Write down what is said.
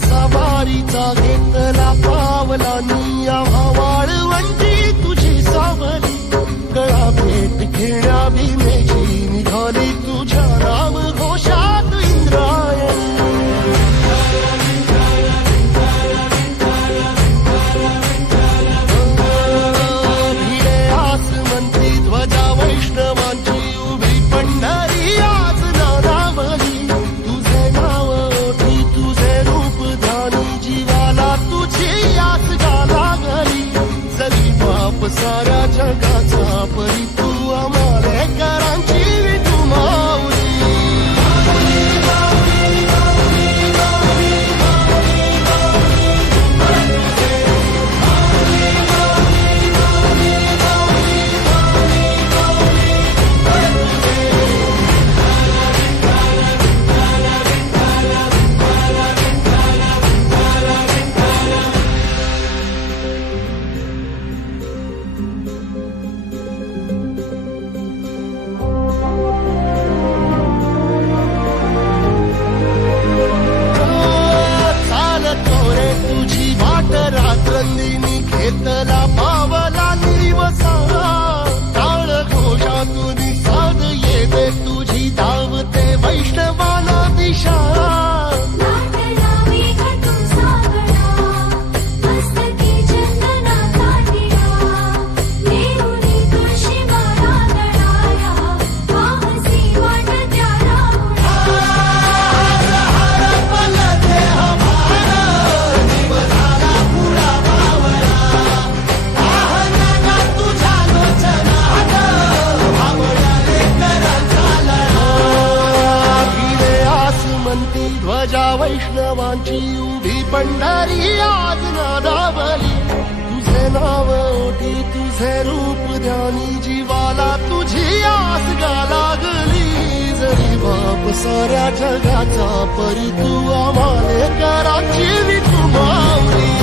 सवारीचा घेतला पावलानी आम्हा वाळवंटी तुझी सावली गळा भेट घेण्या भीमेची निघाली तुझ्या नाम घोषात इंद्रायणी भिडे आसमंती ध्वजा वैष्णवांची उभी पंढरी आज नादावली तुझे नाव ओठी तुझे रूप ध्यानी जीवाला तुझी आस गाला गली जरी बाप साऱ्या जगाचा परी तू आमालेकरांची विठू माऊली रात्रंदिनी घेतला पावला निवसा टाळ घोषातून साध येते तुझी धावते वैष्णवाला दिशा ध्वजा वैष्णवांची उभी पंढरी आज नादावली तुझे नाव ओठी तुझे रूप ध्यानी जीवाला तुझी आस गा लागली जरी बाप साऱ्या जगाचा परी तू आमालेकरांची विठू माऊली